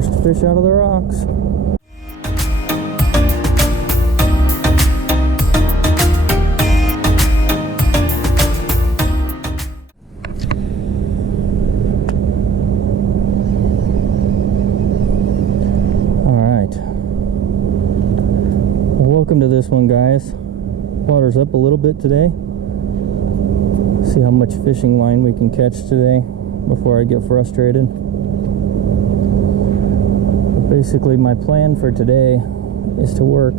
First fish out of the rocks. Welcome to this one, guys. Water's up a little bit today. See how much fishing line we can catch today before I get frustrated. But basically my plan for today is to work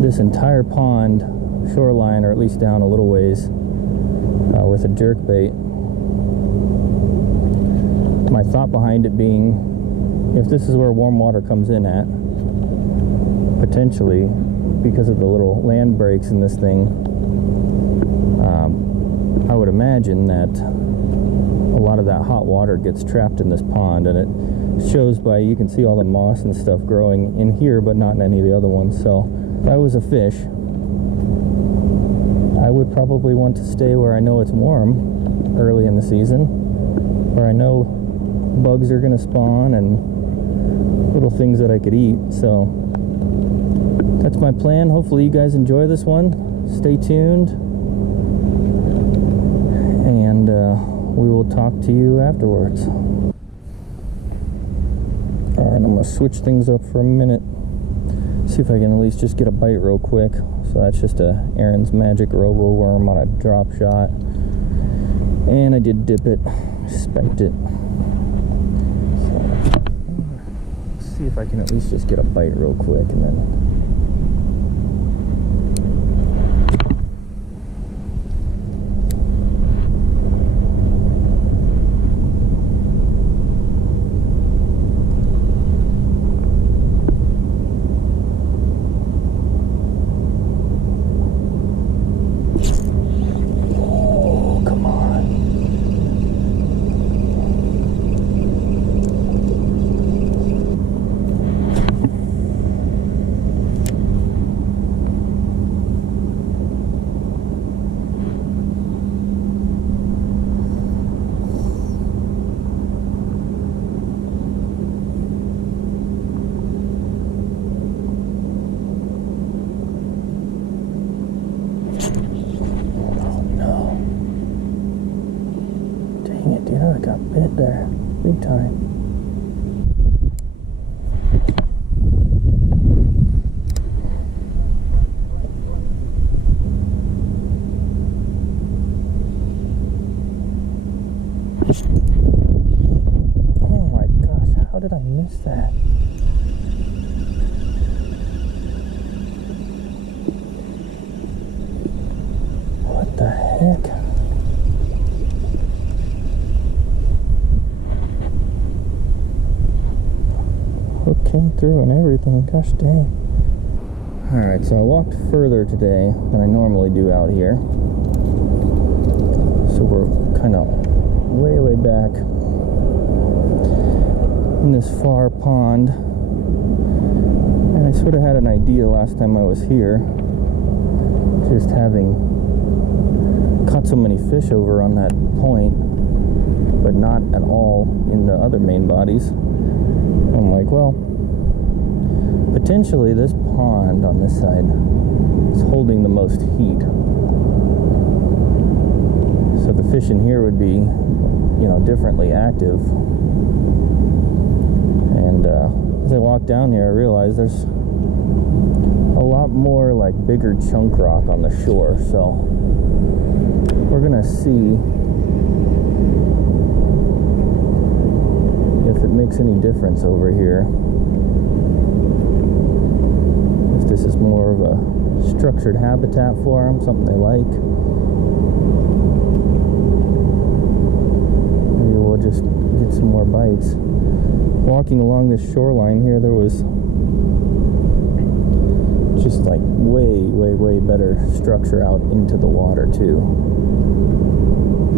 this entire pond shoreline, or at least down a little ways, with a jerk bait. My thought behind it being, if this is where warm water comes in at, potentially, because of the little land breaks in this thing, I would imagine that a lot of that hot water gets trapped in this pond, and it shows by, you can see all the moss and stuff growing in here, but not in any of the other ones. So if I was a fish, I would probably want to stay where I know it's warm early in the season, where I know bugs are going to spawn and little things that I could eat. So that's my plan. Hopefully you guys enjoy this one. Stay tuned, and we will talk to you afterwards. Alright, I'm going to switch things up for a minute. See if I can at least just get a bite real quick. So that's just a Aaron's Magic Robo worm on a drop shot. And I did dip it. Spiked it. So, let's see if I can at least just get a bite real quick, and then I got bit there, big time. Oh my gosh, how did I miss that? What the heck? Came through and everything, gosh dang. Alright, so I walked further today than I normally do out here. So we're kind of way back in this far pond. And I sort of had an idea last time I was here, just having caught so many fish over on that point, but not at all in the other main bodies. I'm like, well, potentially this pond on this side is holding the most heat. So the fish in here would be, you know, differently active. And as I walk down here, I realize there's a lot more like bigger chunk rock on the shore. So we're gonna see if it makes any difference over here. If this is more of a structured habitat for them, something they like. Maybe we'll just get some more bites. Walking along this shoreline here, there was just like way better structure out into the water too.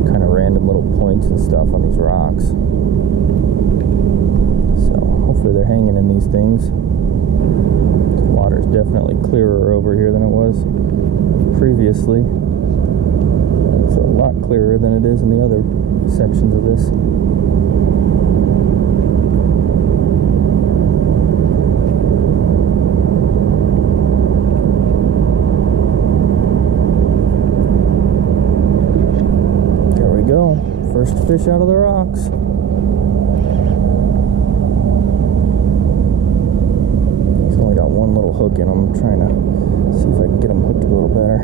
Kind of random little points and stuff on these rocks. So hopefully they're hanging in these things. The water's definitely clearer over here than it was previously. It's a lot clearer than it is in the other sections of this. First fish out of the rocks. He's only got one little hook in him. I'm trying to see if I can get him hooked a little better.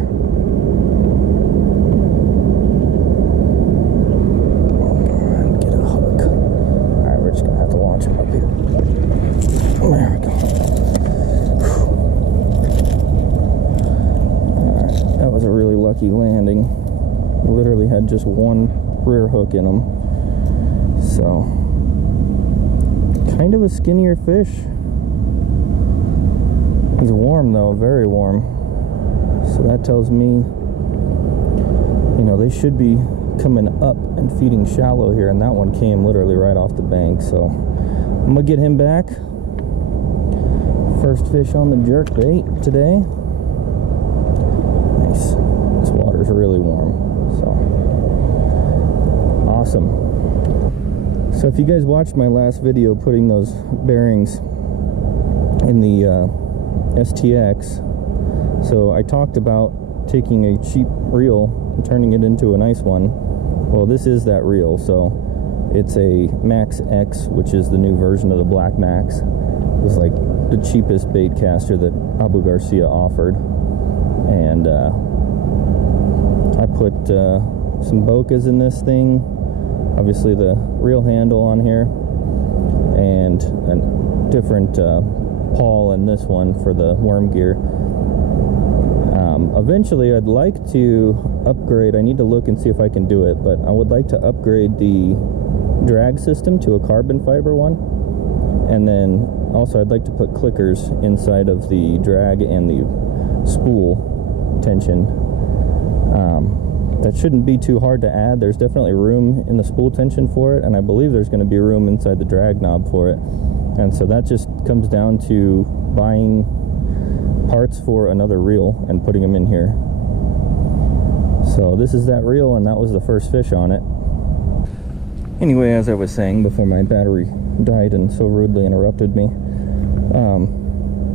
And get a hook. Alright, we're just gonna have to launch him up here. There we go. Alright, that was a really lucky landing. Literally had just one rear hook in him. So, kind of a skinnier fish. He's warm though, very warm. So that tells me, you know, they should be coming up and feeding shallow here, and that one came literally right off the bank. So I'm gonna get him back. First fish on the jerk bait today. Nice. This water's really warm. So awesome. So if you guys watched my last video putting those bearings in the STX, so I talked about taking a cheap reel and turning it into a nice one. Well, this is that reel. So it's a MaxX, which is the new version of the Black Max. It was like the cheapest bait caster that Abu Garcia offered, and I put some bokehs in this thing, obviously the reel handle on here, and a different pawl in this one for the worm gear. Eventually I'd like to upgrade, I need to look and see if I can do it, but I would like to upgrade the drag system to a carbon fiber one, and then also I'd like to put clickers inside of the drag and the spool tension. That shouldn't be too hard to add. There's definitely room in the spool tension for it, and I believe there's going to be room inside the drag knob for it. And so that just comes down to buying parts for another reel and putting them in here. So this is that reel, and that was the first fish on it. Anyway, as I was saying before my battery died and so rudely interrupted me,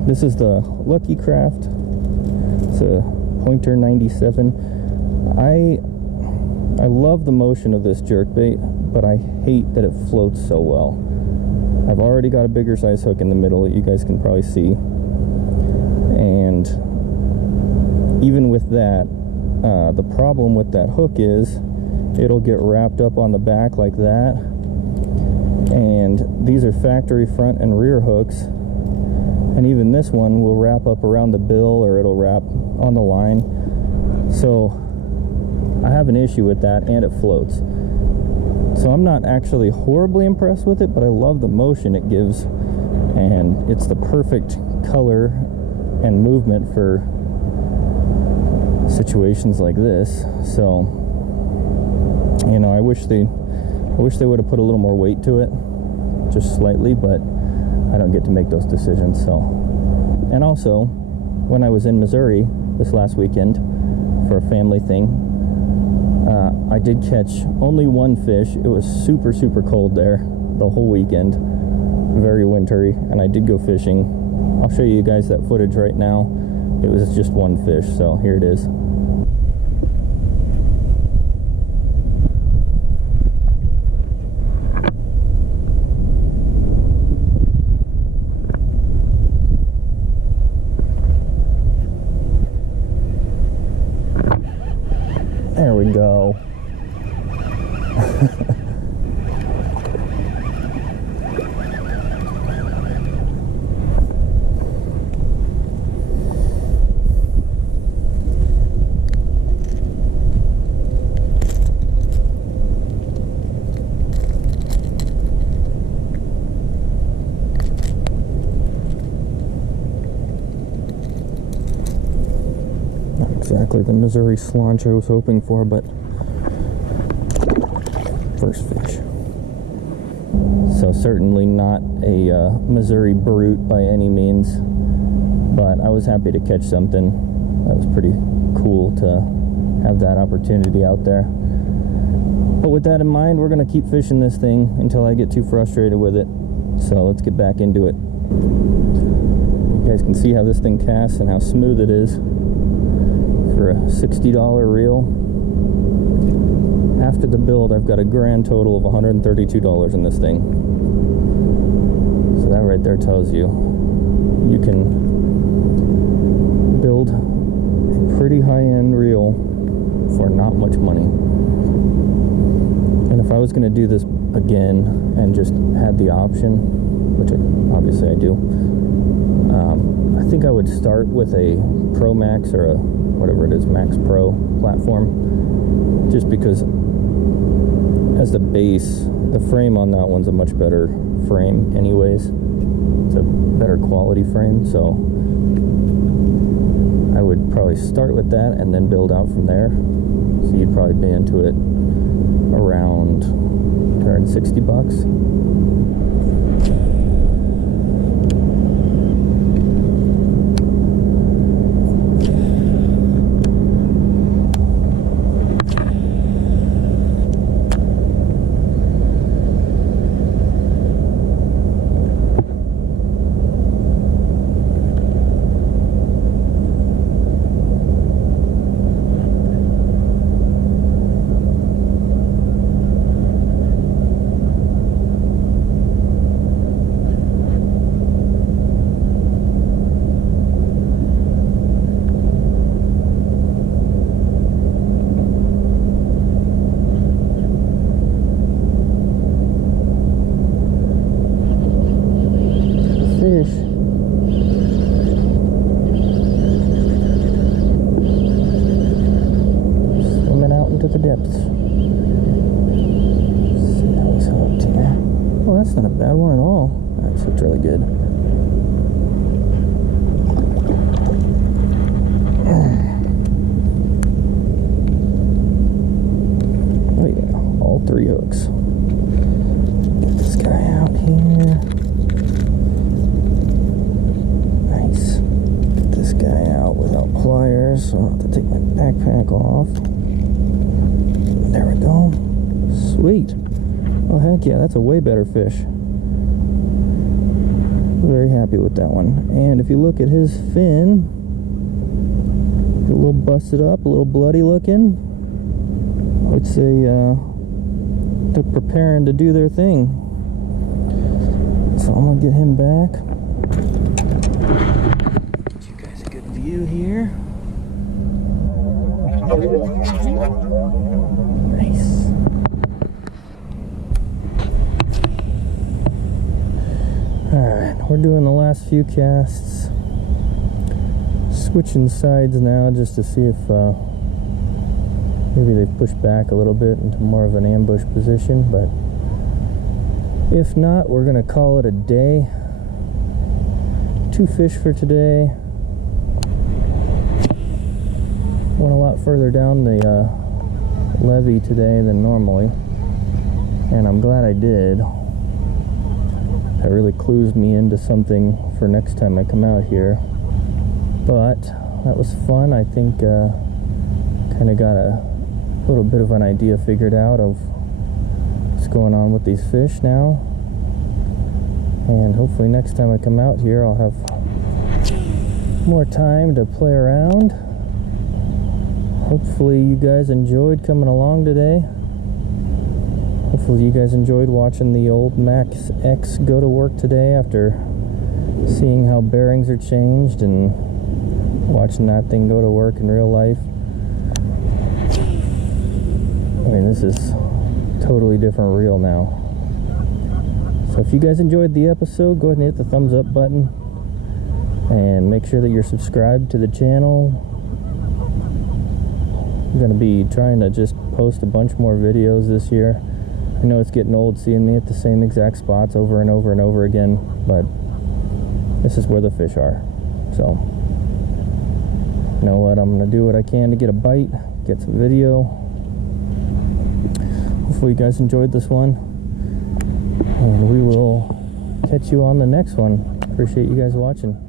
this is the Luckycraft. It's a Pointer 97. I love the motion of this jerkbait, but I hate that it floats so well. I've already got a bigger size hook in the middle that you guys can probably see, and even with that, the problem with that hook is it'll get wrapped up on the back like that, and these are factory front and rear hooks, and even this one will wrap up around the bill, or it'll wrap on the line. So I have an issue with that, and it floats. So I'm not actually horribly impressed with it, but I love the motion it gives, and it's the perfect color and movement for situations like this. So, you know, I wish they would have put a little more weight to it, just slightly, but I don't get to make those decisions. So, and also, when I was in Missouri this last weekend for a family thing, I did catch only one fish. It was super, super cold there the whole weekend, very wintry, and I did go fishing. I'll show you guys that footage right now. It was just one fish, so here it is. There we go. Not exactly the Missouri slaunch I was hoping for, but first fish. So certainly not a Missouri brute by any means, but I was happy to catch something. That was pretty cool to have that opportunity out there. But with that in mind, we're going to keep fishing this thing until I get too frustrated with it. So let's get back into it. You guys can see how this thing casts and how smooth it is for a $60 reel. After the build, I've got a grand total of $132 in this thing. So that right there tells you you can build a pretty high-end reel for not much money. And if I was going to do this again and just had the option, which obviously I do, I think I would start with a Pro Max or a whatever it is, Max Pro platform, just because as the base, the frame on that one's a much better frame anyways. It's a better quality frame, so I would probably start with that and then build out from there. So you'd probably be into it around $160. Fish. Swimming out into the depths. See how he's hooked here. Well, that's not a bad one at all. That's hooked really good. Oh yeah, all 3 hooks. Get this guy out here. Guy out without pliers, so I'll have to take my backpack off. There we go. Sweet. Oh heck yeah, that's a way better fish. Very happy with that one. And if you look at his fin, a little busted up, a little bloody looking. I would say they're preparing to do their thing. So I'm gonna get him back. View here. Nice. Alright, we're doing the last few casts. Switching sides now just to see if maybe they've pushed back a little bit into more of an ambush position, but if not, we're going to call it a day. 2 fish for today. Went a lot further down the levee today than normally, and I'm glad I did. That really clues me into something for next time I come out here. But that was fun. I think kind of got a little bit of an idea figured out of what's going on with these fish now, and hopefully next time I come out here I'll have more time to play around. Hopefully you guys enjoyed coming along today. Hopefully you guys enjoyed watching the old MaxX go to work today after seeing how bearings are changed and watching that thing go to work in real life. I mean, this is a totally different reel now. So if you guys enjoyed the episode, go ahead and hit the thumbs up button and make sure that you're subscribed to the channel. I'm going to be trying to just post a bunch more videos this year. I know it's getting old seeing me at the same exact spots over and over and over again, but this is where the fish are. So, you know what, I'm going to do what I can to get a bite, get some video. Hopefully you guys enjoyed this one, and we will catch you on the next one. Appreciate you guys watching.